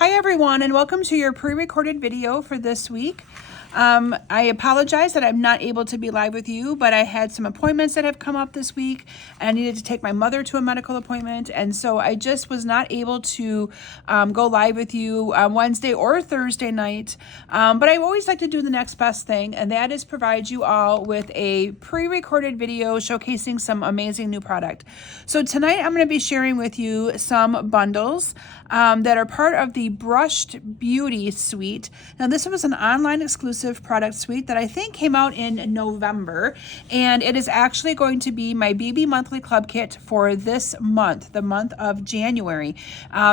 Hi everyone, and welcome to your pre-recorded video for this week. I apologize that I'm not able to be live with you, but I had some appointments that have come up this week, and I needed to take my mother to a medical appointment, and so I just was not able to go live with you Wednesday or Thursday night, but I always like to do the next best thing, and that is provide you all with a pre-recorded video showcasing some amazing new product. So tonight I'm going to be sharing with you some bundles that are part of the Brushed Beauty suite. Now this was an online exclusive product suite that I think came out in November, and it is actually going to be my BB monthly club kit for this month, the month of January.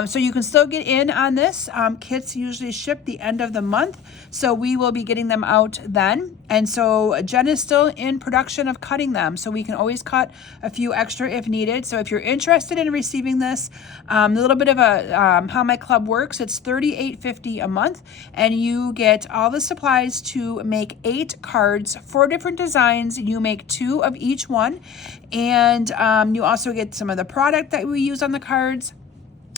So you can still get in on this. Kits usually ship the end of the month, so we will be getting them out then. And so Jen is still in production of cutting them, so we can always cut a few extra if needed. So if you're interested in receiving this, a little bit of a how my club works, it's $38.50 a month, and you get all the supplies to make 8 cards, 4 different designs. You make 2 of each one, and you also get some of the product that we use on the cards.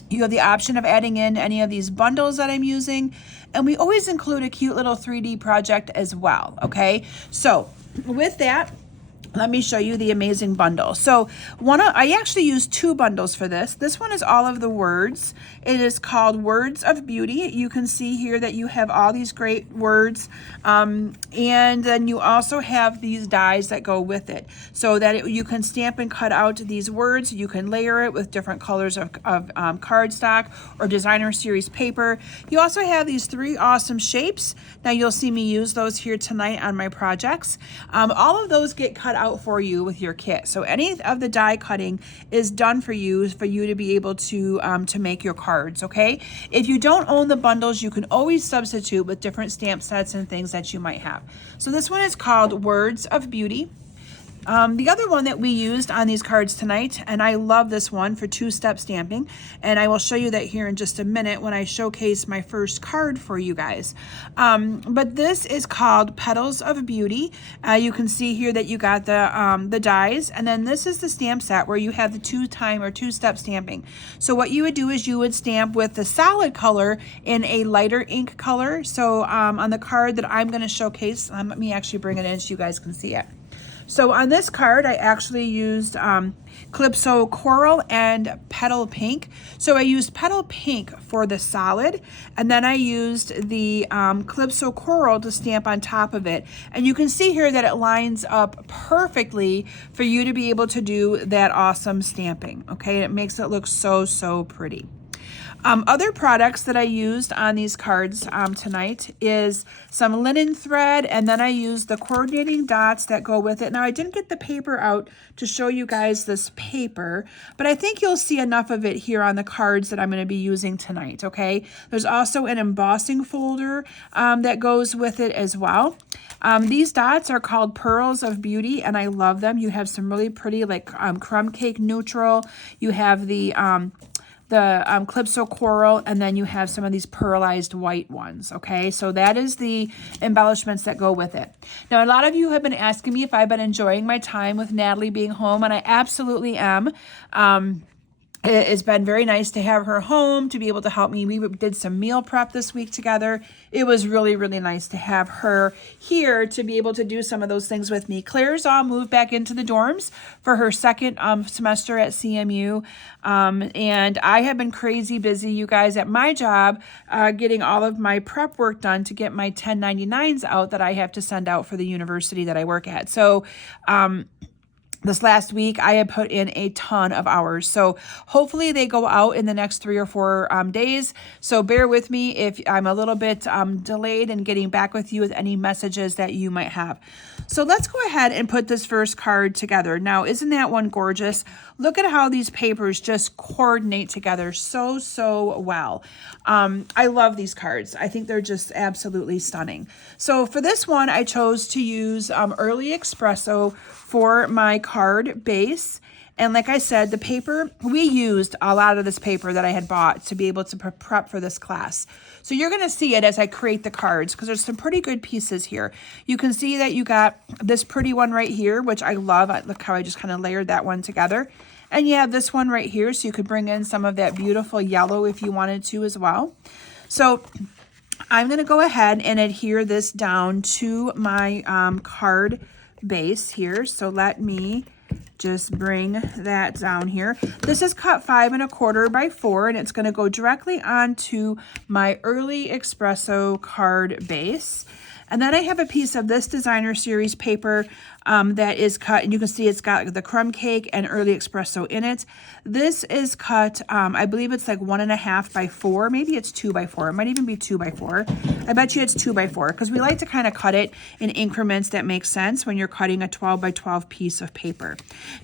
You have the option of adding in any of these bundles that I'm using, and we always include a cute little 3D project as well, okay? So with that, let me show you the amazing bundle. So I actually used 2 bundles for this. This one is all of the words. It is called Words of Beauty. You can see here that you have all these great words. And then you also have these dies that go with it so that you can stamp and cut out these words. You can layer it with different colors of cardstock or designer series paper. You also have these 3 awesome shapes. Now you'll see me use those here tonight on my projects. All of those get cut out for you with your kit. So any of the die cutting is done for you to be able to make your cards, okay? If you don't own the bundles, you can always substitute with different stamp sets and things that you might have. So this one is called Words of Beauty. The other one that we used on these cards tonight, and I love this one for 2-step stamping, and I will show you that here in just a minute when I showcase my first card for you guys. But this is called Petals of Beauty. You can see here that you got the dies, and then this is the stamp set where you have the 2-step stamping. So what you would do is you would stamp with the solid color in a lighter ink color. So on the card that I'm going to showcase, let me actually bring it in so you guys can see it. So on this card, I actually used Calypso Coral and Petal Pink. So I used Petal Pink for the solid, and then I used the Calypso Coral to stamp on top of it. And you can see here that it lines up perfectly for you to be able to do that awesome stamping, okay? It makes it look so, so pretty. Other products that I used on these cards tonight is some linen thread, and then I used the coordinating dots that go with it. Now, I didn't get the paper out to show you guys this paper, but I think you'll see enough of it here on the cards that I'm going to be using tonight, okay? There's also an embossing folder that goes with it as well. These dots are called Pearls of Beauty, and I love them. You have some really pretty, like, crumb cake neutral. You have the Calypso Coral, and then you have some of these pearlized white ones, okay? So that is the embellishments that go with it. Now, a lot of you have been asking me if I've been enjoying my time with Natalie being home, and I absolutely am. It's been very nice to have her home, to be able to help me. We did some meal prep this week together. It was really, really nice to have her here to be able to do some of those things with me. Claire's all moved back into the dorms for her second semester at CMU. And I have been crazy busy, you guys, at my job, getting all of my prep work done to get my 1099s out that I have to send out for the university that I work at. So, this last week, I have put in a ton of hours. So hopefully they go out in the next 3 or 4 days. So bear with me if I'm a little bit delayed in getting back with you with any messages that you might have. So let's go ahead and put this first card together. Now, isn't that one gorgeous? Look at how these papers just coordinate together so, so well. I love these cards. I think they're just absolutely stunning. So for this one, I chose to use Early Espresso for my card base. And like I said, the paper, we used a lot of this paper that I had bought to be able to prep for this class. So you're going to see it as I create the cards because there's some pretty good pieces here. You can see that you got this pretty one right here, which I love. Look how I just kind of layered that one together. And you have this one right here, so you could bring in some of that beautiful yellow if you wanted to as well. So I'm going to go ahead and adhere this down to my card base here. So let me just bring that down here. This is cut 5 1/4 by 4, and it's going to go directly onto my Early Espresso card base. And then I have a piece of this designer series paper that is cut, and you can see it's got the crumb cake and Early Espresso in it. This is cut, I believe it's like 1.5 by 4. Maybe it's 2 by 4. It might even be 2 by 4. I bet you it's 2 by 4 because we like to kind of cut it in increments that make sense when you're cutting a 12 by 12 piece of paper.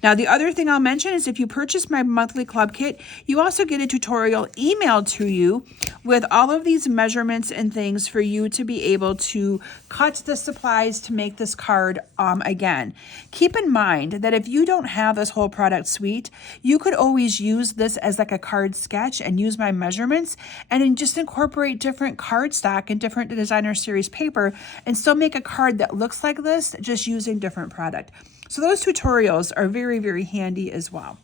Now, the other thing I'll mention is if you purchase my monthly club kit, you also get a tutorial emailed to you with all of these measurements and things for you to be able to cut the supplies to make this card again. Keep in mind that if you don't have this whole product suite, you could always use this as like a card sketch and use my measurements and then just incorporate different cardstock and different designer series paper and still make a card that looks like this, just using different product. So those tutorials are very, very handy as well.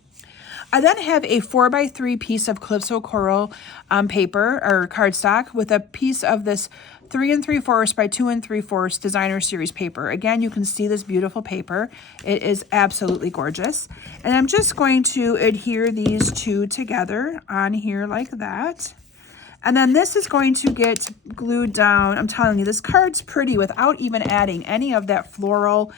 I then have a 4 by 3 piece of Calypso Coral paper or cardstock with a piece of this 3 3/4 by 2 3/4 designer series paper. Again, you can see this beautiful paper. It is absolutely gorgeous. And I'm just going to adhere these two together on here like that. And then this is going to get glued down. I'm telling you, this card's pretty without even adding any of that floral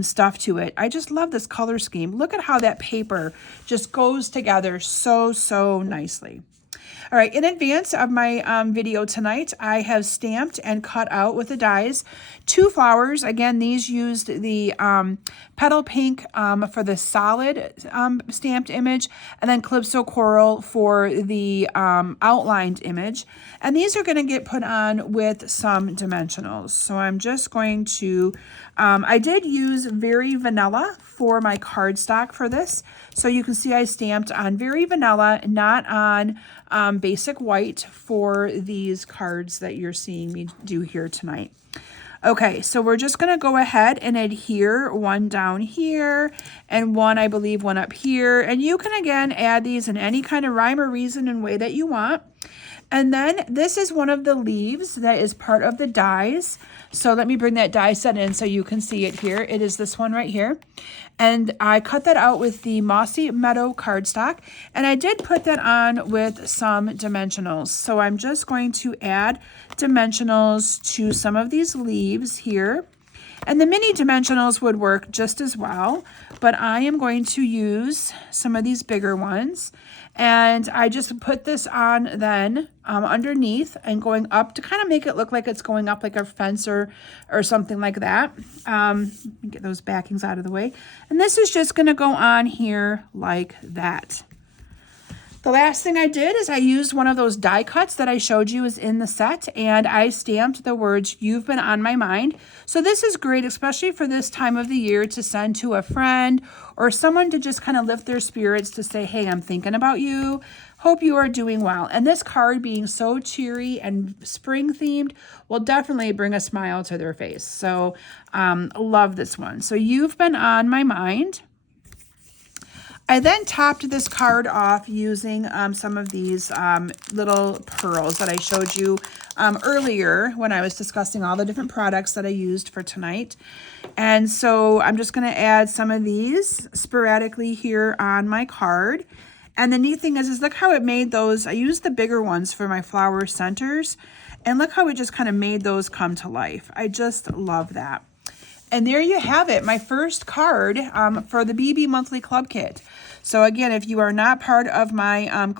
stuff to it. I just love this color scheme. Look at how that paper just goes together so, so nicely. All right, in advance of my video tonight, I have stamped and cut out with the dies 2 flowers. Again, these used the Petal Pink for the solid stamped image, and then Calypso Coral for the outlined image. And these are going to get put on with some dimensionals. So I'm just going to, I did use Very Vanilla for my cardstock for this. So you can see I stamped on Very Vanilla, not on Basic White for these cards that you're seeing me do here tonight. Okay, so we're just going to go ahead and adhere one down here and one, I believe, one up here. And you can, again, add these in any kind of rhyme or reason and way that you want. And then this is one of the leaves that is part of the dies. So let me bring that die set in so you can see it here. It is this one right here. And I cut that out with the Mossy Meadow cardstock. And I did put that on with some dimensionals. So I'm just going to add dimensionals to some of these leaves here. And the mini dimensionals would work just as well, but I am going to use some of these bigger ones. And I just put this on then underneath and going up to kind of make it look like it's going up like a fence or something like that. Get those backings out of the way. And this is just going to go on here like that. The last thing I did is I used one of those die cuts that I showed you is in the set, and I stamped the words, "You've been on my mind." So this is great, especially for this time of the year, to send to a friend or someone to just kind of lift their spirits to say, hey, I'm thinking about you. Hope you are doing well. And this card being so cheery and spring themed will definitely bring a smile to their face. So love this one. So you've been on my mind. I then topped this card off using some of these little pearls that I showed you earlier when I was discussing all the different products that I used for tonight. And so I'm just going to add some of these sporadically here on my card. And the neat thing is look how it made those. I used the bigger ones for my flower centers. And look how it just kind of made those come to life. I just love that. And there you have it, my first card for the BB Monthly Club Kit. So again, if you are not part of my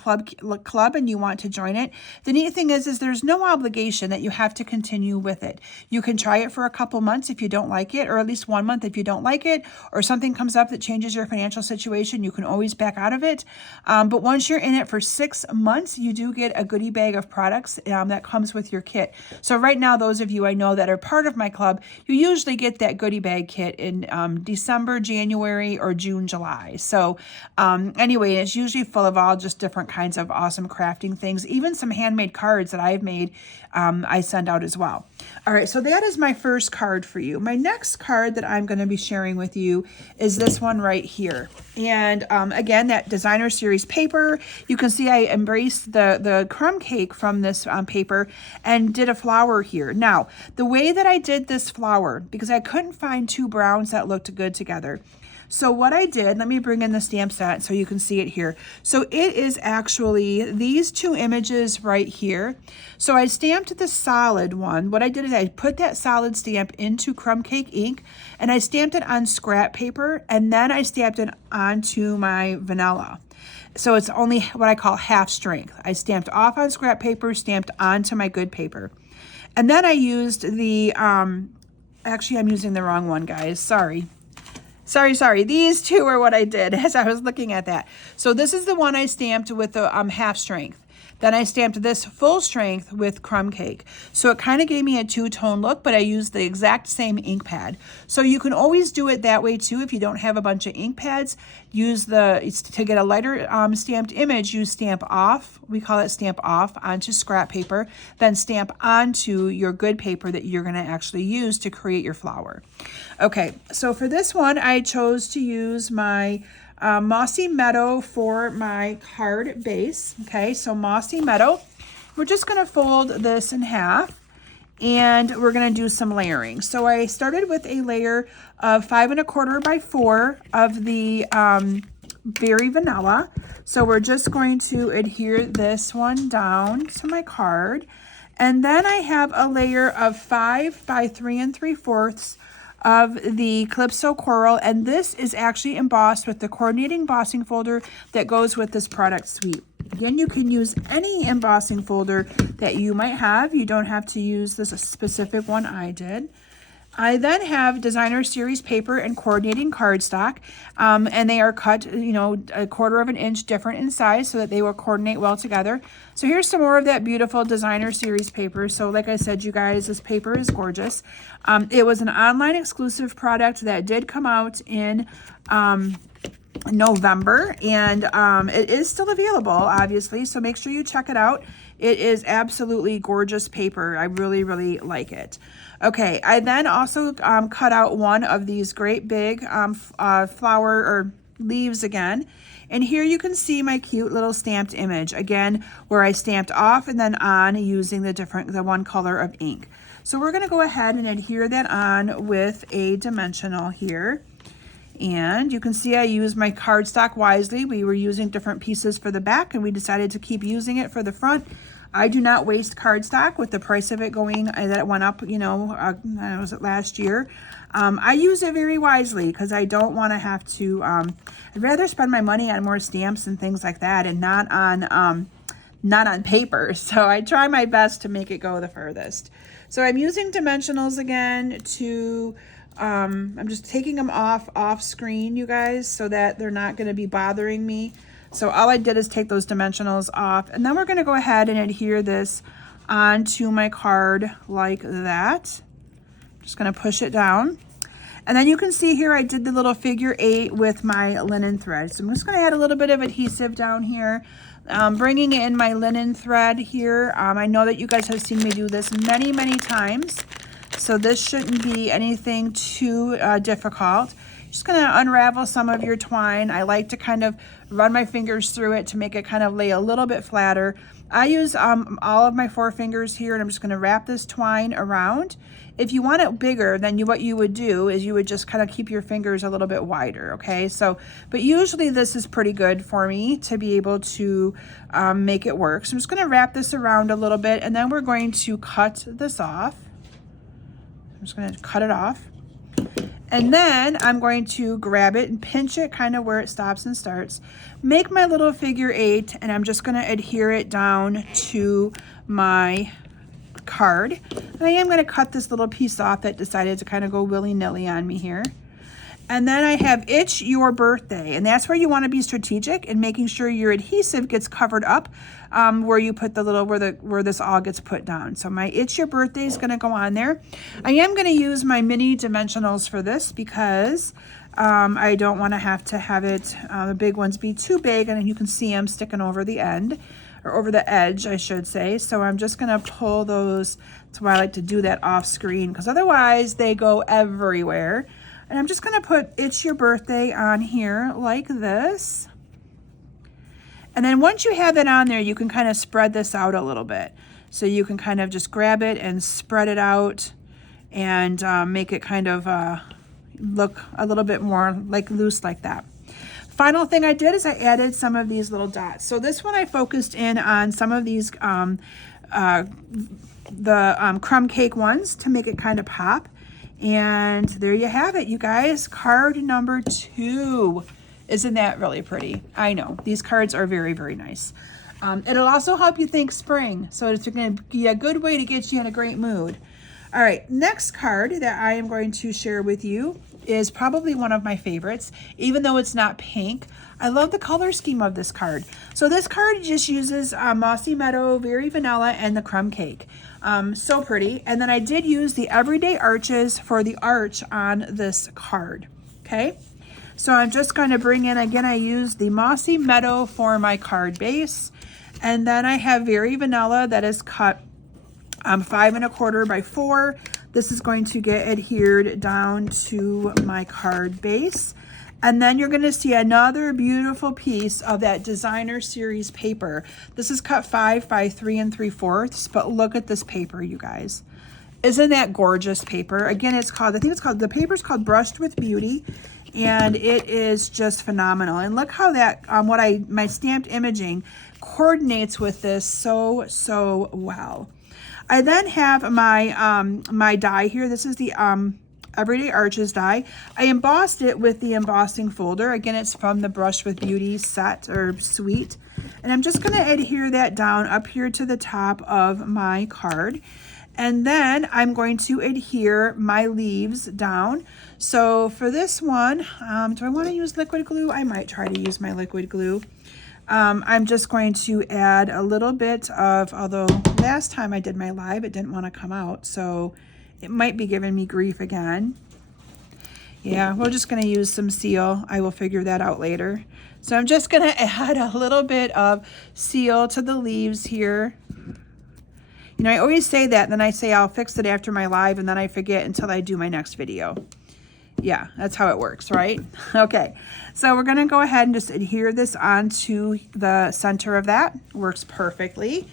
club and you want to join it, the neat thing is there's no obligation that you have to continue with it. You can try it for a couple months if you don't like it, or at least 1 month if you don't like it, or something comes up that changes your financial situation, you can always back out of it. But once you're in it for 6 months, you do get a goodie bag of products that comes with your kit. So right now, those of you I know that are part of my club, you usually get that goodie bag kit in December, January, or June, July. So Anyway, it's usually full of all just different kinds of awesome crafting things. Even some handmade cards that I've made, I send out as well. All right, so that is my first card for you. My next card that I'm going to be sharing with you is this one right here. And again, that designer series paper, you can see I embraced the crumb cake from this paper and did a flower here. Now, the way that I did this flower, because I couldn't find two browns that looked good together. So what I did, let me bring in the stamp set so you can see it here. So it is actually these two images right here. So I stamped the solid one. What I did is I put that solid stamp into crumb cake ink and I stamped it on scrap paper and then I stamped it onto my vanilla. So it's only what I call half strength. I stamped off on scrap paper, stamped onto my good paper. And then I used the, actually I'm using the wrong one, guys, sorry. Sorry. These two are what I did as I was looking at that. So this is the one I stamped with the half strength. Then I stamped this full strength with crumb cake. So it kind of gave me a two-tone look, but I used the exact same ink pad. So you can always do it that way too. If you don't have a bunch of ink pads, use to get a lighter stamped image, use stamp off. We call it stamp off onto scrap paper, then stamp onto your good paper that you're gonna actually use to create your flower. Okay, so for this one, I chose to use my Mossy Meadow for my card base. Okay, so Mossy Meadow. We're just going to fold this in half and we're going to do some layering. So I started with a layer of 5 1/4 by 4 of the Berry Vanilla. So we're just going to adhere this one down to my card. And then I have a layer of 5 by 3 3/4 of the Calypso Coral, and this is actually embossed with the coordinating embossing folder that goes with this product suite. Again, you can use any embossing folder that you might have. You don't have to use this specific one I did. I then have designer series paper and coordinating cardstock, and they are cut, you know, 1/4 of an inch different in size so that they will coordinate well together. So here's some more of that beautiful designer series paper. So like I said, you guys, this paper is gorgeous. It was an online exclusive product that did come out in November, and it is still available, obviously, so make sure you check it out. It is absolutely gorgeous paper. I really like it. Okay, I then also cut out one of these great big flower or leaves again. And here you can see my cute little stamped image, again, where I stamped off and then on using the one color of ink. So we're gonna go ahead and adhere that on with a dimensional here. And you can see I used my cardstock wisely. We were using different pieces for the back and we decided to keep using it for the front. I do not waste cardstock with the price of it going, that it went up, you know, was it last year? I use it very wisely because I don't want to have to, I'd rather spend my money on more stamps and things like that and not on paper. So I try my best to make it go the furthest. So I'm using dimensionals again to, I'm just taking them off screen, you guys, so that they're not going to be bothering me. So all I did is take those dimensionals off, and then we're going to go ahead and adhere this onto my card like that. Just going to push it down. And then you can see here I did the little figure 8 with my linen thread. So I'm just going to add a little bit of adhesive down here, bringing in my linen thread here. I know that you guys have seen me do this many times, so this shouldn't be anything too difficult. Just going to unravel some of your twine. I like to kind of run my fingers through it to make it kind of lay a little bit flatter. I use all of my 4 fingers here, and I'm just going to wrap this twine around. If you want it bigger, then what you would do is you would just kind of keep your fingers a little bit wider, okay? So, but usually this is pretty good for me to be able to make it work. So I'm just going to wrap this around a little bit, and then we're going to cut this off. I'm just going to cut it off. And then I'm going to grab it and pinch it kind of where it stops and starts. Make my little figure 8, and I'm just going to adhere it down to my card. And I am going to cut this little piece off that decided to kind of go willy-nilly on me here. And then I have It's Your Birthday, and that's where you want to be strategic in making sure your adhesive gets covered up where you put the little, where this all gets put down. So my It's Your Birthday is going to go on there. I am going to use my mini dimensionals for this because I don't want to have it, the big ones be too big, and you can see them sticking over the end, or over the edge, I should say. So I'm just going to pull those. That's why I like to do that off screen, because otherwise they go everywhere. And I'm just going to put It's Your Birthday on here like this. And then once you have that on there, you can kind of spread this out a little bit. So you can kind of just grab it and spread it out and make it kind of look a little bit more like loose like that. Final thing I did is I added some of these little dots. So this one I focused in on some of these crumb cake ones to make it kind of pop. And there you have it, you guys. Card number 2. Isn't that really pretty? I know. These cards are very, very nice. It'll also help you think spring. So it's going to be a good way to get you in a great mood. All right, next card that I am going to share with you is probably one of my favorites, even though it's not pink. I love the color scheme of this card. So this card just uses Mossy Meadow, Very Vanilla, and the crumb cake. So pretty. And then I did use the Everyday Arches for the arch on this card. Okay. So I'm just going to bring in, again, I used the Mossy Meadow for my card base. And then I have Very Vanilla that is cut 5 1/4 by 4. This is going to get adhered down to my card base. And then you're going to see another beautiful piece of that Designer Series paper. This is cut 5 by 3 3/4, but look at this paper, you guys. Isn't that gorgeous paper? Again, it's called, I think it's called, the paper's called Brushed with Beauty, and it is just phenomenal. And look how that, my stamped imaging coordinates with this so well. I then have my my die here. This is the Everyday Arches die. I embossed it with the embossing folder. Again, it's from the Brush with Beauty set or suite. And I'm just going to adhere that down up here to the top of my card. And then I'm going to adhere my leaves down. So for this one, do I want to use liquid glue? I might try to use my liquid glue. I'm just going to add a little bit of, although last time I did my live, it didn't want to come out, so it might be giving me grief again. Yeah, we're just going to use some seal. I will figure that out later. So I'm just going to add a little bit of seal to the leaves here. You know, I always say that, and then I say I'll fix it after my live, and then I forget until I do my next video. Yeah, that's how it works, right? Okay, so we're going to go ahead and just adhere this onto the center of that. Works perfectly.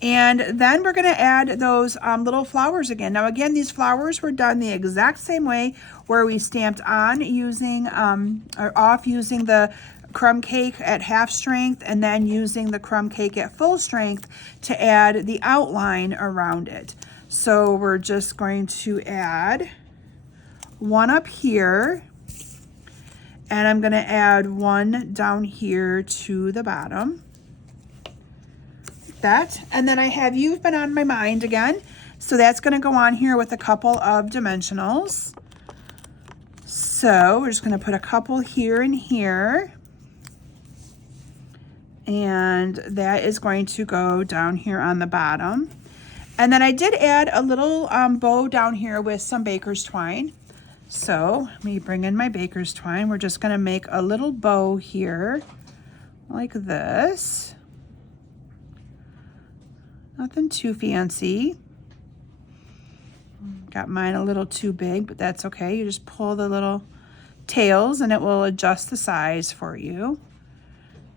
And then we're going to add those little flowers again. Now, again, these flowers were done the exact same way, where we stamped on using, or off using the crumb cake at half strength, and then using the crumb cake at full strength to add the outline around it. So we're just going to add one up here, and I'm going to add one down here to the bottom. That, and then I have You've Been on My Mind again, so that's going to go on here with a couple of dimensionals. So we're just going to put a couple here and here, and that is going to go down here on the bottom. And then I did add a little bow down here with some baker's twine. So let me bring in my baker's twine. We're just going to make a little bow here like this. Nothing too fancy. Got mine a little too big, but that's okay. You just pull the little tails and it will adjust the size for you.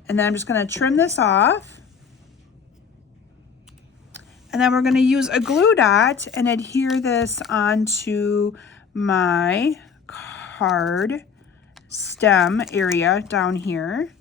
And then I'm just going to trim this off. And then we're going to use a glue dot and adhere this onto my card stem area down here.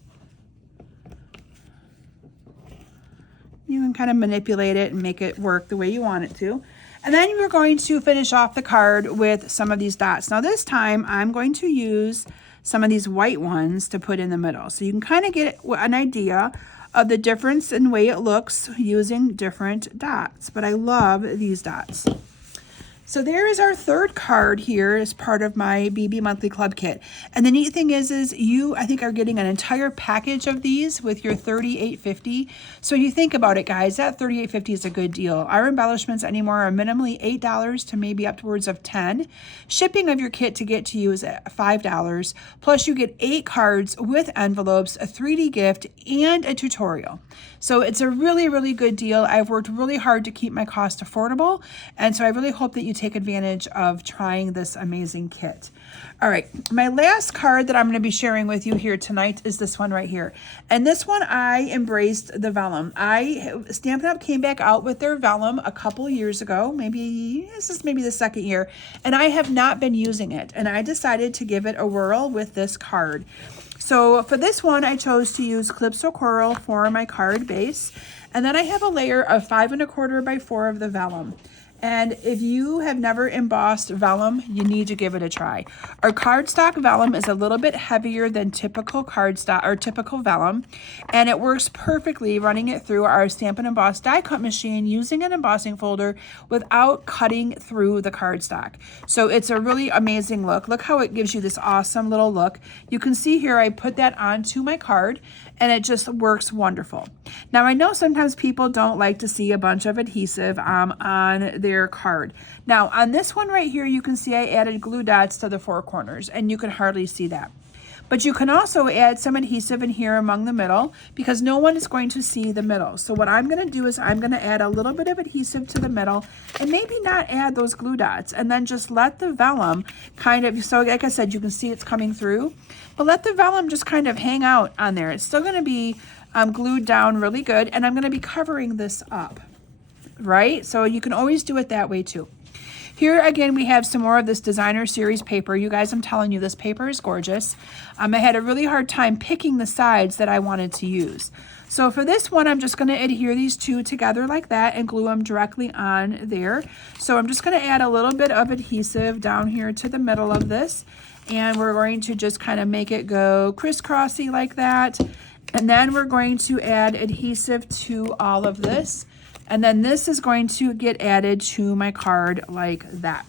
You can kind of manipulate it and make it work the way you want it to. And then we're going to finish off the card with some of these dots. Now this time I'm going to use some of these white ones to put in the middle. So you can kind of get an idea of the difference in the way it looks using different dots. But I love these dots. So there is our third card here as part of my BB Monthly Club Kit. And the neat thing is you, I think, are getting an entire package of these with your $38.50. So you think about it, guys, that $38.50 is a good deal. Our embellishments anymore are minimally $8 to maybe upwards of $10. Shipping of your kit to get to you is at $5. Plus you get 8 cards with envelopes, a 3D gift, and a tutorial. So it's a really, really good deal. I've worked really hard to keep my cost affordable. And so I really hope that you take advantage of trying this amazing kit. All right, my last card that I'm going to be sharing with you here tonight is this one right here. And this one, I embraced the vellum. Stampin' Up! Came back out with their vellum a couple years ago. This is maybe the second year. And I have not been using it. And I decided to give it a whirl with this card. So for this one, I chose to use Calypso Coral for my card base. And then I have a layer of 5 1/4 by 4 of the vellum. And if you have never embossed vellum, you need to give it a try. Our cardstock vellum is a little bit heavier than typical cardstock or typical vellum, and it works perfectly running it through our Stampin' Emboss die cut machine using an embossing folder without cutting through the cardstock. So it's a really amazing look. Look how it gives you this awesome little look. You can see here I put that onto my card, and it just works wonderful. Now I know sometimes people don't like to see a bunch of adhesive on their card. Now on this one right here, you can see I added glue dots to the 4 corners, and you can hardly see that. But you can also add some adhesive in here among the middle because no one is going to see the middle. So what I'm going to do is I'm going to add a little bit of adhesive to the middle and maybe not add those glue dots, and then just let the vellum kind of, so like I said, you can see it's coming through, but let the vellum just kind of hang out on there. It's still going to be glued down really good, and I'm going to be covering this up, right? So you can always do it that way too. Here again, we have some more of this designer series paper. You guys, I'm telling you, this paper is gorgeous. I had a really hard time picking the sides that I wanted to use. So for this one, I'm just going to adhere these two together like that and glue them directly on there. So I'm just going to add a little bit of adhesive down here to the middle of this, and we're going to just kind of make it go crisscrossy like that. And then we're going to add adhesive to all of this. And then this is going to get added to my card like that.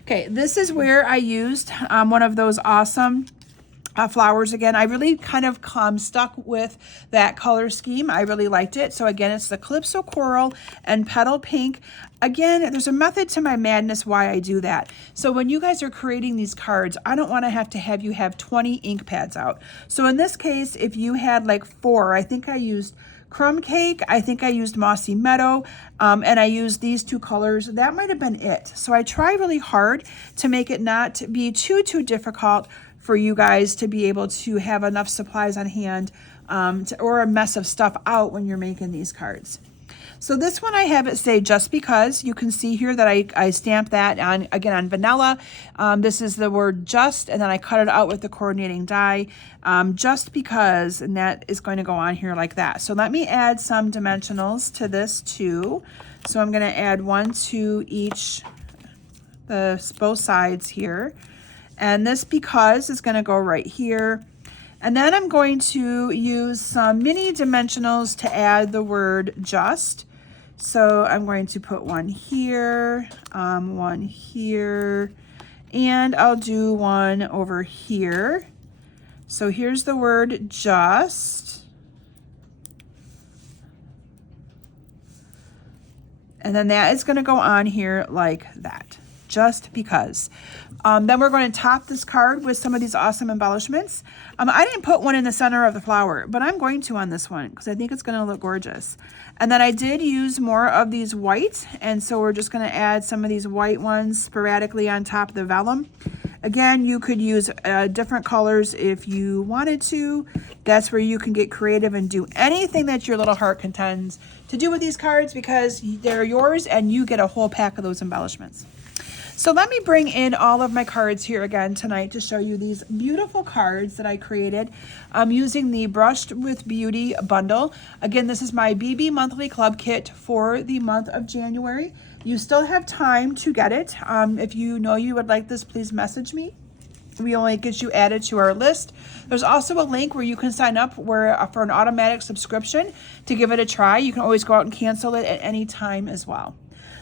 Okay, this is where I used one of those awesome flowers again. I really kind of stuck with that color scheme. I really liked it. So again, it's the Calypso Coral and Petal Pink. Again, there's a method to my madness why I do that. So when you guys are creating these cards, I don't want to have you have 20 ink pads out. So in this case, if you had like 4, I think I used Crumb Cake, I think I used Mossy Meadow, and I used these 2 colors. That might have been it. So I try really hard to make it not be too difficult for you guys to be able to have enough supplies on hand or a mess of stuff out when you're making these cards. So this one I have it say just because. You can see here that I stamped that on, again, on vanilla. This is the word just, and then I cut it out with the coordinating die, just because, and that is going to go on here like that. So let me add some dimensionals to this too. So I'm going to add 1 to each, both sides here. And this because is going to go right here. And then I'm going to use some mini dimensionals to add the word just. So I'm going to put 1 here, 1 here, and I'll do 1 over here. So here's the word just. And then that is going to go on here like that, just because. Then we're going to top this card with some of these awesome embellishments. I didn't put one in the center of the flower, but I'm going to on this one because I think it's going to look gorgeous. And then I did use more of these white, and so we're just going to add some of these white ones sporadically on top of the vellum. Again, you could use different colors if you wanted to. That's where you can get creative and do anything that your little heart contends to do with these cards because they're yours and you get a whole pack of those embellishments. So let me bring in all of my cards here again tonight to show you these beautiful cards that I created using the Brushed with Beauty bundle. Again, this is my BB Monthly Club Kit for the month of January. You still have time to get it. If you know you would like this, please message me. We only get you added to our list. There's also a link where you can sign up for an automatic subscription to give it a try. You can always go out and cancel it at any time as well.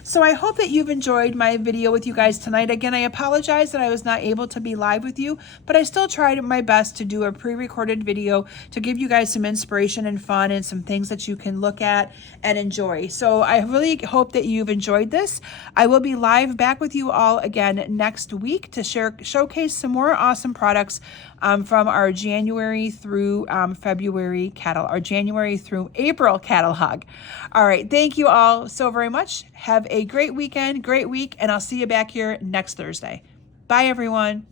So I hope that you've enjoyed my video with you guys tonight. Again, I apologize that I was not able to be live with you, but I still tried my best to do a pre-recorded video to give you guys some inspiration and fun and some things that you can look at and enjoy. So I really hope that you've enjoyed this. I will be live back with you all again next week to showcase some more awesome products from our January through February catalog, our January through April catalog. All right, thank you all so very much. Have a great weekend, great week, and I'll see you back here next Thursday. Bye, everyone.